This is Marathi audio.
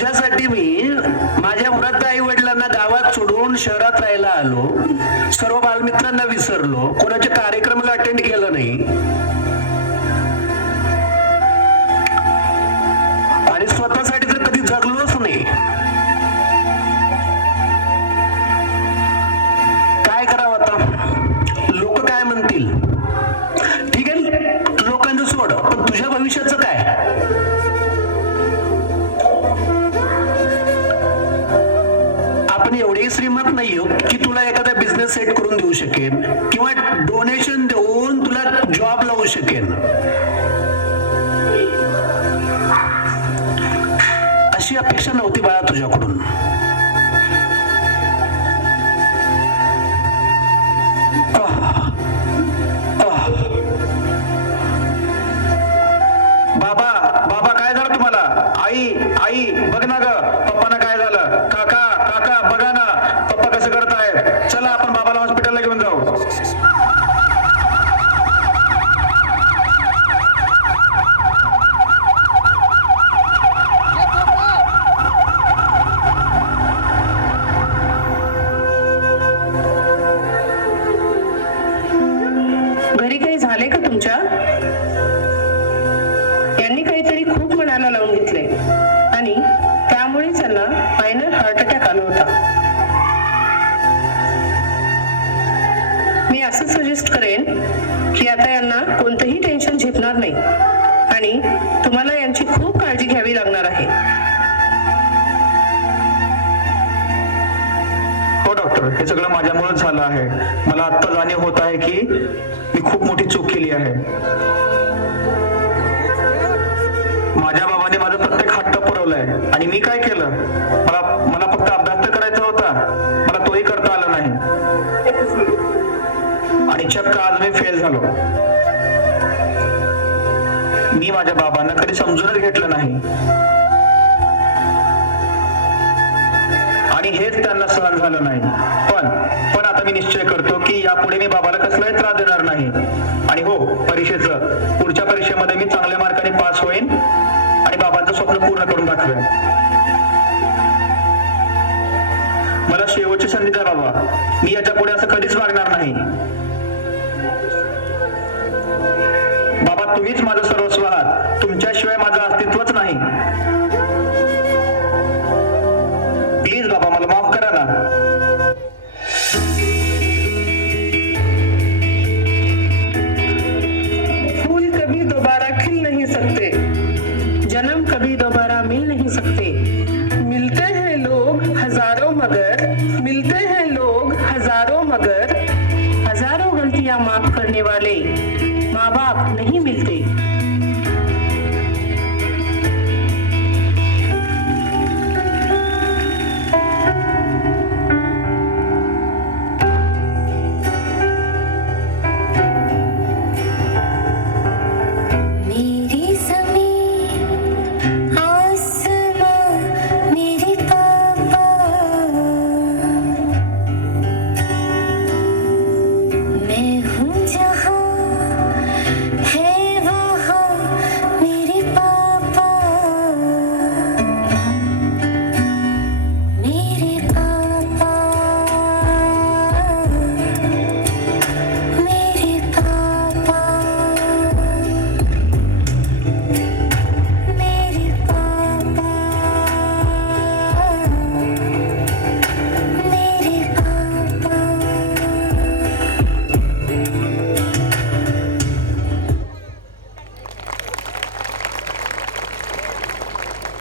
तुझ्यासाठी मी माझ्या वृद्ध आई वडिलांना गावात सोडून शहरात राहायला आलो, सर्व बालमित्रांना विसरलो, कोणाच्या कार्यक्रमाला अटेंड केलं नाही आणि स्वतःसाठी तर कधी जगलोच नाही. काय करावं आता? लोक काय म्हणतील? ठीक आहे, लोकांचं सोड, पण तुझ्या भविष्याचं काय? आपण एवढे श्रीमंत नाही आहोत की तुला एखादा बिझनेस सेट करून देऊ शकेन किंवा डोनेशन देऊन तुला जॉब लावू शकेन. अशी अपेक्षा नव्हती बाळा तुझ्याकडून. बाबा बाबा काय झालं तुम्हाला? आई आई बघ ना ग, पप्पांना काय झालं? काका काका बघा ना, पप्पा कसं करत आहेत. चला आपण बाबाला हॉस्पिटलला घेऊन जाऊ. घरी काही झाले का तुमच्या? यांनी काहीतरी खूप मनाला लावून घेतले आणि त्यामुळे त्यांना फायनल हार्ट अटॅक आला होता. मी असं सजेस्ट करेन की आता यांना कोणतंही टेन्शन झेपणार नाही आणि तुम्हाला यांची खूप काळजी घ्यावी लागणार आहे. हो डॉक्टर, हे सगळं माझ्यामुळेच झालं आहे. मला आत्ता जाणीव होत आहे की मी खूप मोठी चूक केली आहे. माझ्या बाबाने माझा प्रत्येक हट्ट पुरवलाय आणि मी काय केलं? मला फक्त अभ्यास तर करायचा होता, मला तोही करता आला नाही आणि चक्क आज मी फेल झालो. मी माझ्या बाबांना कधी समजूनच घेतलं नाही आणि हेच त्यांना सहन झालं नाही. पण आता मी निश्चय करतो की यापुढे मी बाबाला कसलाही त्रास देणार नाही. आणि हो, पुढच्या परीक्षेमध्ये मी चांगल्या मार्काने पास होईन आणि बाबांचं स्वप्न पूर्ण करून दाखवेन. मला शेवटची संधी द्या बाबा, मी याच्या पुढे असं कधीच वागणार नाही. बाबा तुम्हीच माझं सर्वस्व आहात, तुमच्याशिवाय माझं अस्तित्वच नाही. प्लीज बाबा मला माफ करा ना. फूल कभी दोबारा खिल नहीं सकते, जन्म कभी दोबारा